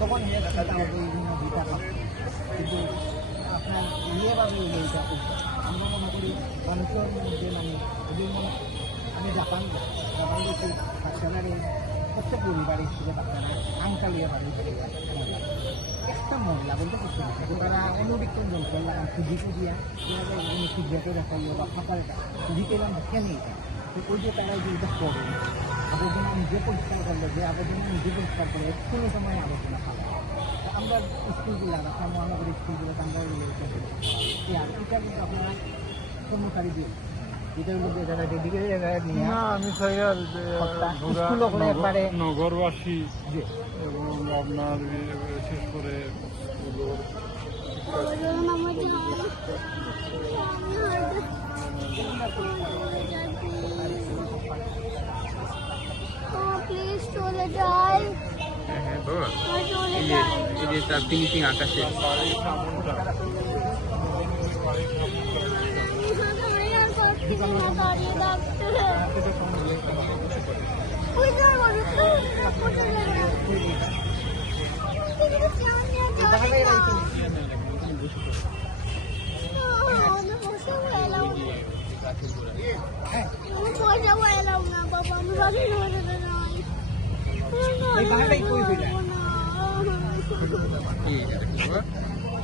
তখন আমাদের এই নদীটা কিন্তু আপনার ইয়েভাবে এইটা আমরা মনে করি মানুষের মধ্যে মানে ওদের মনে আমি জাপান গেছি বাচ্চারা প্রত্যেক পরিবারে ছিল বাচ্চারা আঙ্কাল ইয়ে বাড়ি একটা মহিলা বলতে করতে পারছে তারা অনুবিক্তম জল করলাম খুঁজি দিয়া সিগারেটে দেখা বা ফাঁকার খুঁজিতে এলাম কেন এটা তো ওই যে তারা যে এটা করে আবর্জনা নিজে পরিষ্কার করলে যে আবর্জনা নিজে পরিষ্কার করলে কোনো সময় আবর্জনা খাওয়া আমরা স্কুলগুলো রাখা মহানগরের স্কুলগুলোতে আমরা এটা কিন্তু আপনারা কর্মচারী দিয়ে এটার মধ্যে যারা ডেডিকেটেড নিয়ে আমি চাই আর নগরবাসী এবং আপনার বিশেষ করে প্লিজ চলে যাই। এই যে তার ফিনিশিং আকাশে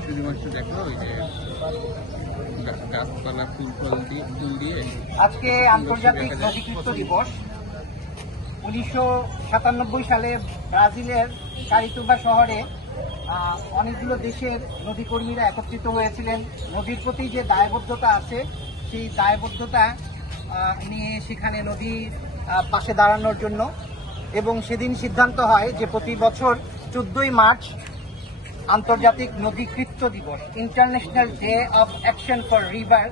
শুধুমাত্র দেখো ওই যে গাছপালা ফুল দিয়ে আজকে আন্তর্জাতিক নদীকৃত্য দিবস। 1997 সালে ব্রাজিলের কারিতুবা শহরে অনেকগুলো দেশের নদীকর্মীরা একত্রিত হয়েছিলেন। নদীর প্রতি যে দায়বদ্ধতা আছে সেই দায়বদ্ধতা নিয়ে সেখানে নদীর পাশে দাঁড়ানোর জন্য, এবং সেদিন সিদ্ধান্ত হয় যে প্রতি বছর 14ই মার্চ আন্তর্জাতিক নদীকৃত্য দিবস, international day of action for river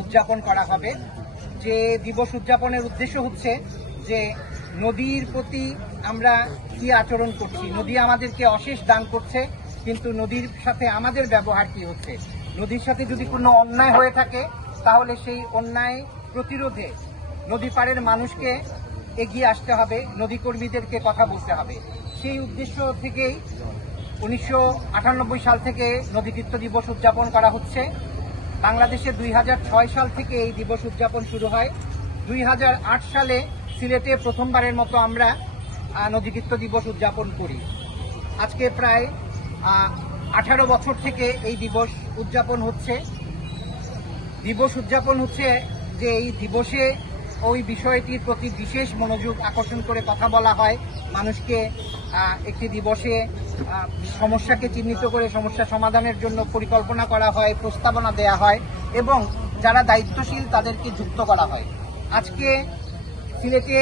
উদযাপন করা হবে। যে দিবস উদযাপনের উদ্দেশ্য হচ্ছে যে নদীর প্রতি আমরা কি আচরণ করছি। নদী আমাদেরকে অশেষ দান করছে, কিন্তু নদীর সাথে আমাদের ব্যবহার কি হচ্ছে। নদীর সাথে যদি কোনো অন্যায় হয়ে থাকে তাহলে সেই অন্যায় প্রতিরোধে নদী পাড়ের মানুষকে এগিয়ে আসতে হবে, নদীকর্মীদেরকে কথা বলতে হবে। সেই উদ্দেশ্য থেকেই 1998 সাল থেকে নদীকৃত্য দিবস উদযাপন করা হচ্ছে। বাংলাদেশে 2006 সাল থেকে এই দিবস উদযাপন শুরু হয়। 2008 সালে সিলেটে প্রথমবারের মতো আমরা নদীকৃত্য দিবস উদযাপন করি। আজকে প্রায় 18 বছর থেকে এই দিবস উদযাপন হচ্ছে। যে এই দিবসে ওই বিষয়টির প্রতি বিশেষ মনোযোগ আকর্ষণ করে কথা বলা হয়, মানুষকে একটি দিবসে সমস্যাকে চিহ্নিত করে সমস্যা সমাধানের জন্য পরিকল্পনা করা হয়, প্রস্তাবনা দেয়া হয় এবং যারা দায়িত্বশীল তাদেরকে যুক্ত করা হয়। আজকে সিলেটে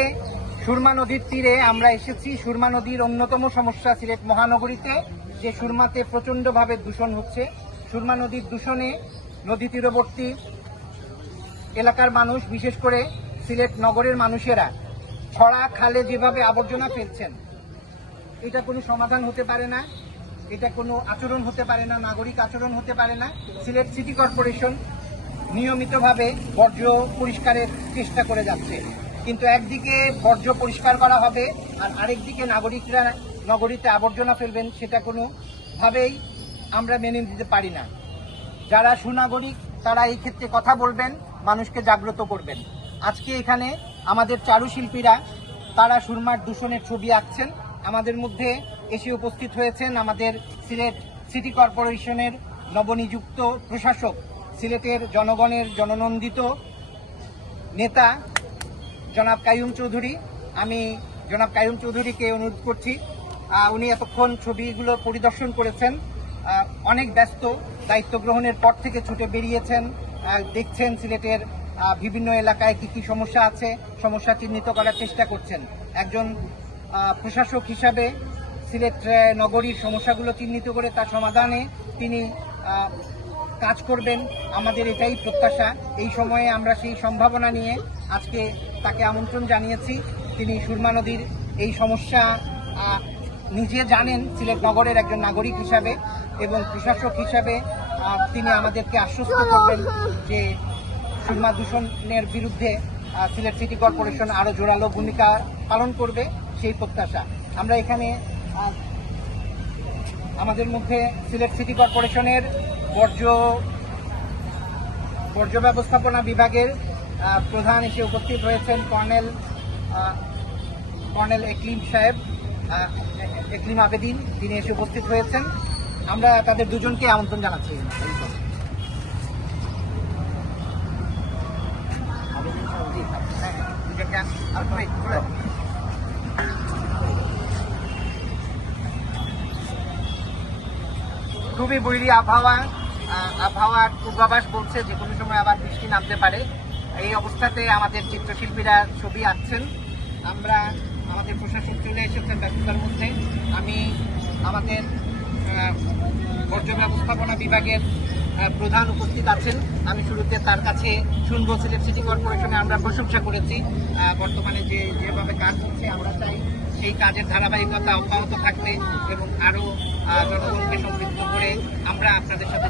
সুরমা নদীর তীরে আমরা এসেছি। সুরমা নদীর অন্যতম সমস্যা সিলেট মহানগরীতে যে সুরমাতে প্রচণ্ডভাবে দূষণ হচ্ছে। সুরমা নদীর দূষণে নদী তীরবর্তী এলাকার মানুষ, বিশেষ করে সিলেট নগরের মানুষেরা ছড়া খালে যেভাবে আবর্জনা ফেলছেন, এটা কোনো সমাধান হতে পারে না, এটা কোনো আচরণ হতে পারে না, নাগরিক আচরণ হতে পারে না। সিলেট সিটি কর্পোরেশন নিয়মিতভাবে বর্জ্য পরিষ্কারের চেষ্টা করে যাচ্ছে, কিন্তু একদিকে বর্জ্য পরিষ্কার করা হবে আর আরেকদিকে নাগরিকরা নগরীতে আবর্জনা ফেলবেন, সেটা কোনোভাবেই আমরা মেনে নিতে পারি না। যারা সুনাগরিক তারা এই ক্ষেত্রে কথা বলবেন, মানুষকে জাগ্রত করবেন। আজকে এখানে আমাদের চারুশিল্পীরা তারা সুরমার দূষণের ছবি আঁকছেন। আমাদের মধ্যে এসে উপস্থিত হয়েছেন আমাদের সিলেট সিটি কর্পোরেশনের নবনিযুক্ত প্রশাসক, সিলেটের জনগণের জননন্দিত নেতা জনাব কাইয়ুম চৌধুরী। আমি জনাব কাইয়ুম চৌধুরীকে অনুরোধ করছি, উনি এতক্ষণ ছবিগুলো পরিদর্শন করেছেন, অনেক ব্যস্ত, দায়িত্ব গ্রহণের পর থেকে ছুটে বেরিয়েছেন, দেখছেন সিলেটের বিভিন্ন এলাকায় কি কি সমস্যা আছে, সমস্যা চিহ্নিত করার চেষ্টা করছেন। একজন প্রশাসক হিসাবে সিলেট নগরীর সমস্যাগুলো চিহ্নিত করে তার সমাধানে তিনি কাজ করবেন, আমাদের এটাই প্রত্যাশা। এই সময়ে আমরা সেই সম্ভাবনা নিয়ে আজকে তাকে আমন্ত্রণ জানিয়েছি। তিনি সুরমা নদীর এই সমস্যা নিজে জানেন সিলেট নগরের একজন নাগরিক হিসাবে, এবং প্রশাসক হিসাবে তিনি আমাদেরকে আশ্বস্ত করবেন যে সুরমা দূষণের বিরুদ্ধে সিলেট সিটি কর্পোরেশন আরও জোরালো ভূমিকা পালন করবে, সেই প্রত্যাশা। আমরা এখানে আমাদের মধ্যে সিলেট সিটি কর্পোরেশনের বর্জ্য ব্যবস্থাপনা বিভাগের প্রধান এসে উপস্থিত হয়েছেন কর্নেল একলিম আবেদিন, তিনি এসে উপস্থিত হয়েছেন। আমরা তাদের দুজনকে আমন্ত্রণ জানাচ্ছি। খুবই বৈরী আবহাওয়ার পূর্বাভাস বলছে যে কোনো সময় আবার বৃষ্টি নামতে পারে। এই অবস্থাতে আমাদের চিত্রশিল্পীরা ছবি আঁকছেন। আমাদের প্রশাসন চলে এসেছেন ব্যস্ততার মধ্যে। আমি আমাদের বর্জ্য ব্যবস্থাপনা বিভাগের প্রধান উপস্থিত আছেন। আমি শুরুতে তার কাছে শুনবো সিলেট সিটি কর্পোরেশনে আমরা প্রশংসা করেছি বর্তমানে যেভাবে কাজ হচ্ছে, আমরা চাই সেই কাজের ধারাবাহিকতা অব্যাহত থাকবে এবং আরো জনগণকে সম্পৃক্ত করে আমরা আপনাদের সাথে